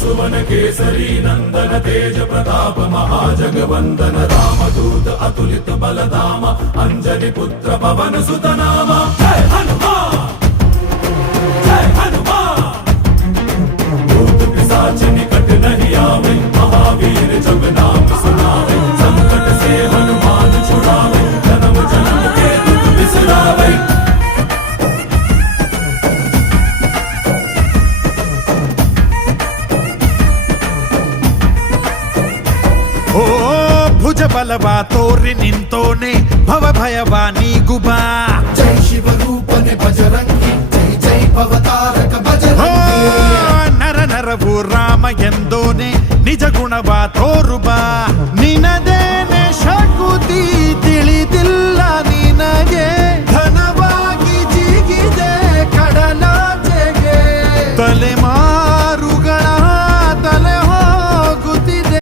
सुवन केसरी नंदन तेज प्रताप महाजगवंदन रामदूत अतुलित बलधाम अंजनी पुत्र पवन सुत नाम जय हनुमान जय हनुमान। भूत पिशाच निकट नहीं आवे महावीर जब नाम सुनावे संकट से हनुमान छुड़ावे जन्म जन्म के दुख बिसरावे। ಓ ಭುಜ ಬಲವಾ ತೋರಿ ನಿಂತೋನೆ ಭವ ಭಯವಾ ನೀಗುಬಾ ಜೈ ಶಿವ ರೂಪನೆ ಬಜರಂಗಿ ಜೈ ಜೈ ಭವತಾರಕ ಬಜರಂಗಿ ನರ ನರವು ರಾಮ ಎಂದೋನೆ ನಿಜ ಗುಣವಾ ತೋರುಬಾ